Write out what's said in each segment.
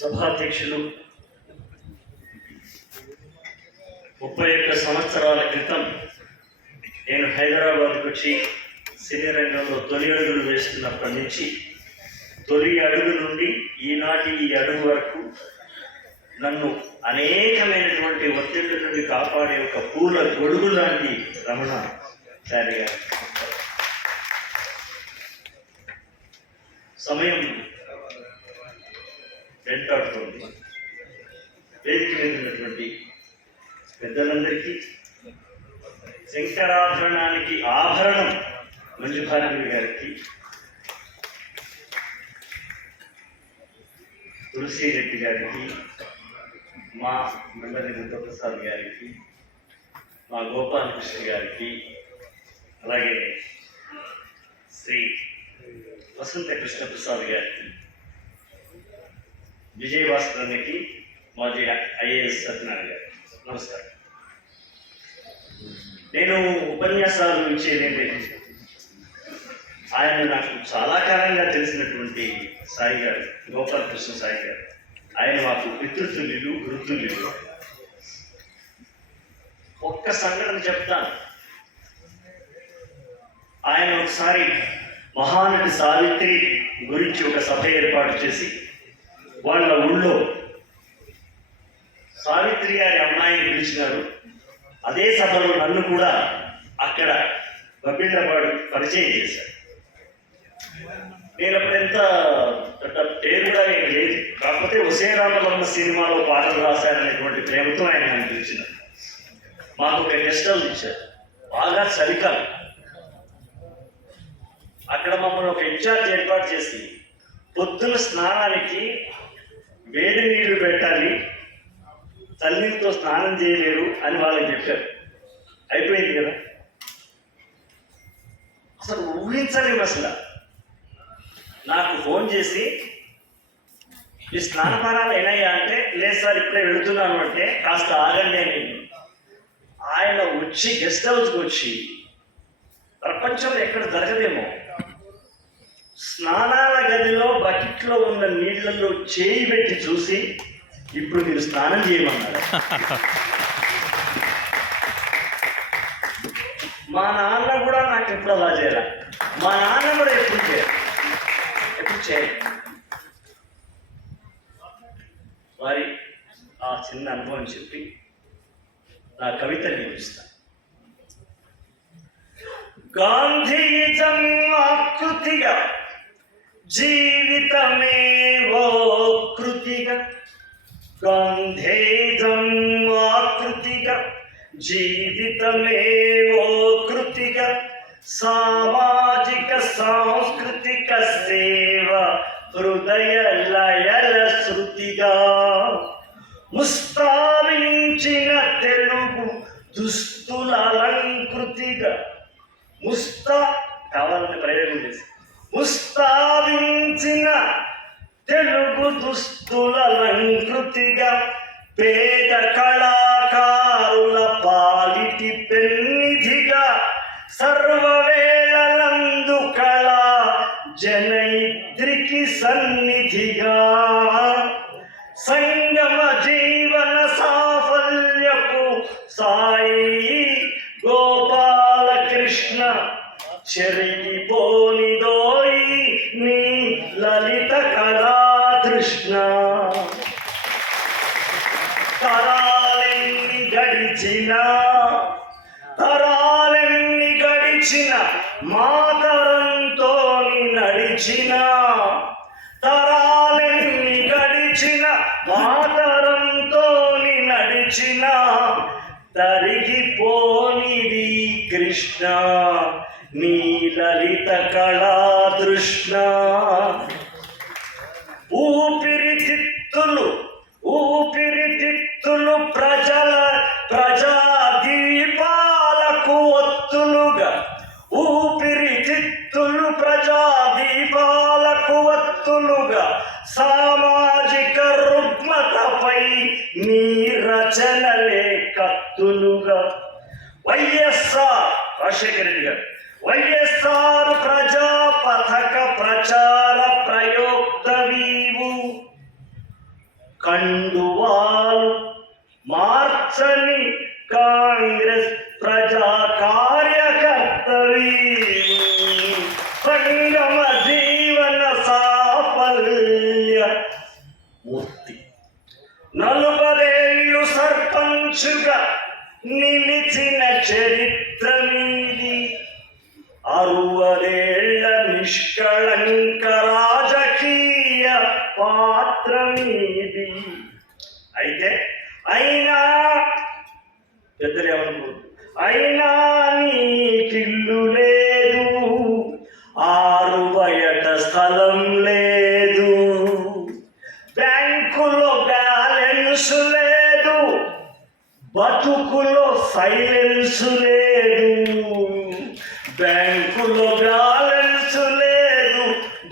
సభాధ్యక్షులు. ముప్పై ఒక్క సంవత్సరాల క్రితం నేను హైదరాబాద్కు వచ్చి సినీ రంగంలో తొలి అడుగులు వేస్తున్నప్పటి నుంచి తొలి అడుగు నుండి ఈనాటి ఈ అడుగు వరకు నన్ను అనేకమైనటువంటి ఒత్తిడి నుండి కాపాడే ఒక పూల గొడుగు లాంటి రమణ చారి గారు సమయం వెంటాడుతోంది వేదిక మీద ఉన్నటువంటి పెద్దలందరికీ శంకరాభరణానికి ఆభరణం మంజు గారికి తులసి రెడ్డి గారికి మా మండలి ముద్దప్రసాద్ గారికి మా గోపాలకృష్ణ గారికి అలాగే శ్రీ వసంత కృష్ణప్రసాద్ గారికి. విజయభాస్కర్కి మాజీ ఐఏఎస్ సత్యనారాయణ గారు. నమస్కారం. నేను ఉపన్యాసాలు ఇచ్చేది ఏంటంటే ఆయన నాకు చాలా కాలంగా తెలిసినటువంటి సాయి గారు గోపాలకృష్ణ సాయి గారు. ఆయన మాకు పితృతుల్యులు గురుతుల్యులు ఒక్క సంఘటన చెప్తాను. ఆయన ఒకసారి మహానటి సావిత్రి గురించి ఒక సభ ఏర్పాటు చేసి వాళ్ళ ఊళ్ళో సావిత్రి గారి అమ్మాయిని పిలిచినారు. అదే సభలో నన్ను కూడా అక్కడ బబ్బిళ్ళపాడు పరిచయం చేశారు. నేను అప్పుడు ఎంత పేరు కూడా ఏం లేదు. కాకపోతే ఒసే రామలమ్మ సినిమాలో పాటలు రాశారనేటువంటి ప్రేమతో ఆయన నన్ను పిలిచినారు. మాకు ఒక గెస్ట్ ఇచ్చారు. బాగా చలికాలం. అక్కడ మమ్మల్ని ఒక ఇన్ఛార్జ్ ఏర్పాటు చేసి పొద్దున స్నానానికి వేడి నీళ్ళు పెట్టాలి. చల్లీతో స్నానం చేయలేరు అని వాళ్ళకి చెప్పారు. అయిపోయింది కదా? అసలు ఊహించలేము అసలు. నాకు ఫోన్ చేసి ఈ స్నానపానాలు అయినాయా? అంటే లేదు సార్ ఇప్పుడే వెళుతున్నాను. అంటే కాస్త ఆగండి అని ఆయన వచ్చి గెస్ట్ హౌస్కి వచ్చి ప్రపంచంలో ఎక్కడ జరగదేమో స్నానాల గదిలో బకెట్లో ఉన్న నీళ్ళలో చేయి పెట్టి చూసి ఇప్పుడు మీరు స్నానం చేయమన్నారు. మా నాన్న కూడా నాకు ఎప్పుడు అలా చేయాలి. మా నాన్న కూడా ఎప్పుడు చేయాలి. ఎప్పుడు చేయాలి. వారి ఆ చిన్న అనుభవం చెప్పి నా కవిత నియమిస్తాను గాంధీజం ఆకృతిగా జీవితమేవో కృతిగా గాంధేజం ఆకృతిగా జీవితమే ఓ కృతిగా సామాజిక సాంస్కృతిక సేవ హృదయ లయల శృతిగా. ముస్తావించిన తెలుగు దుస్తుల అలంకృతిగా ముస్తా కావాలని ప్రయోగం చేసి. ముస్తావించిన తెలుగు దుస్తుల లంకృతిగా పేద కళాకారుల పాలిటి పెన్నిధిగా సర్వవేళలందు కళా జనయిత్రికి సన్నిధిగా. సంగమ జీవన సాఫల్యపు సాయి తరాలన్నీ గడిచిన మాతరంతో నడిచిన. తరాలెన్ని గడిచిన మాతరంతో నడిచిన. తరిగిపోనిది కృష్ణ నీ లలిత కళా తృష్ణ సామాజిక రుగ్మతపై మీ రచనలే కత్తులుగా. వైఎస్ఆర్ రాజశేఖర రెడ్డి గారు వైఎస్ఆర్ ప్రజా పథక ప్రచార ప్రయోక్త వీవు కండువాలు మార్చని కాంగ్రెస్ ఆరు బయట స్థలం లేదు. బ్యాంకులో బ్యాలెన్స్ లేదు. బతుకులో సైలెన్స్ లేదు. బ్యాంకులో బ్యాలెన్స్ లేదు.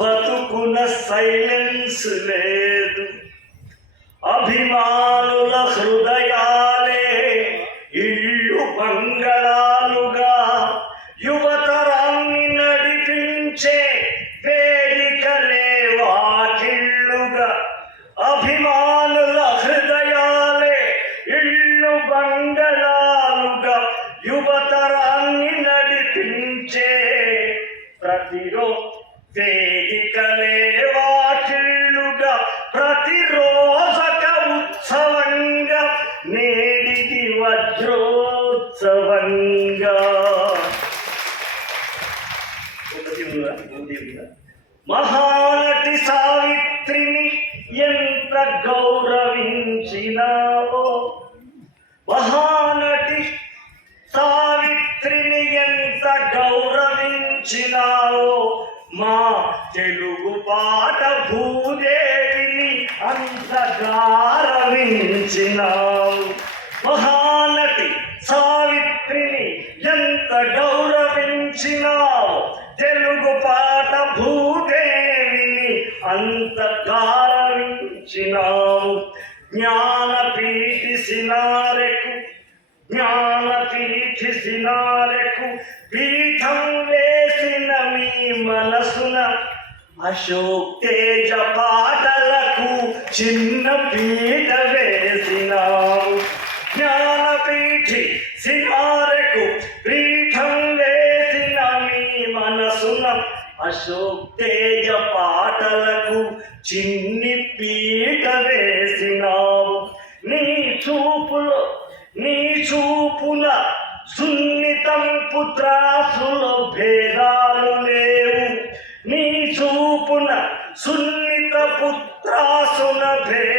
బతుకున సైలెన్స్ లేదు. అభిమాన ఇల్లు బంగళాలుగా యువతరాన్ని నడిపించే ప్రతిరో వేదికలే వాకిళ్ళుగా ప్రతిరోజక ఉత్సవంగా నేడిది వజ్రోత్సవంగా. మహా పాట భూదేవిని అంతగారవించినావు మహానటి సావిత్రిని ఎంత గౌరవించినావు. తెలుగు పాట భూదేవిని అంత గారవించినావు జ్ఞానపీఠి సినారెకు జ్ఞానపీఠి సినారెకు పీఠం వేసిన మీ మనసున అశోక్ తేజ పాటలకు చిన్న పీట వేసినావు. జ్ఞానపీఠి సినారెకు పీఠం వేసిన మీ మనసున అశోక్ తేజ పాటలకు చిన్ని పీట सुन्नित पुत्रासुन भे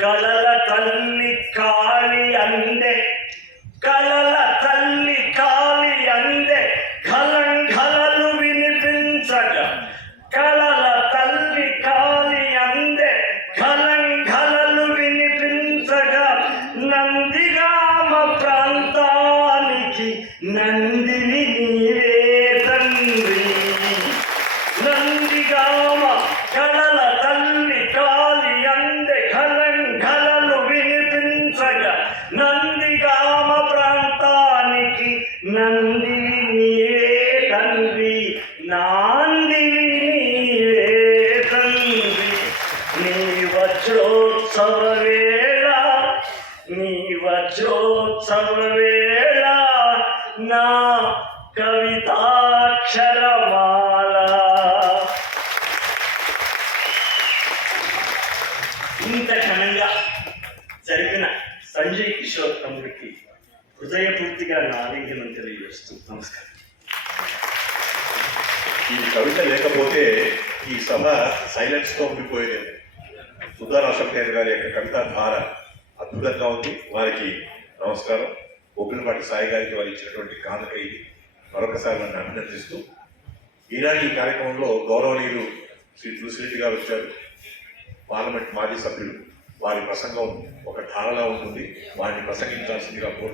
కలల తల్లి కాళి అందే. కలల ఇంత ఘనంగా జరిగిన సంజయ్ కిషోర్ తమ్ముడికి హృదయపూర్తిగా నాలింగనం తెలియజేస్తూ నమస్కారం. ఈ కవిత లేకపోతే ఈ సభ సైలెన్స్తో ఉండిపోయేది. సుధా రాష్ట్రపతి గారి యొక్క కవిత ధార అద్భుతంగా ఉంది. వారికి నమస్కారం. ఒగ్గులపాటి సాయి గారికి వారు ఇచ్చినటువంటి కానుక ఇది. మరొకసారి నన్ను అభినందిస్తూ ఈనాటి ఈ కార్యక్రమంలో గౌరవనీయులు శ్రీ తులసిరెడ్డి గారు వచ్చారు. పార్లమెంట్ మాజీ సభ్యులు. వారి ప్రసంగం ఒక ధారలా ఉంటుంది. వారిని ప్రసంగించాల్సిందిగా కోరు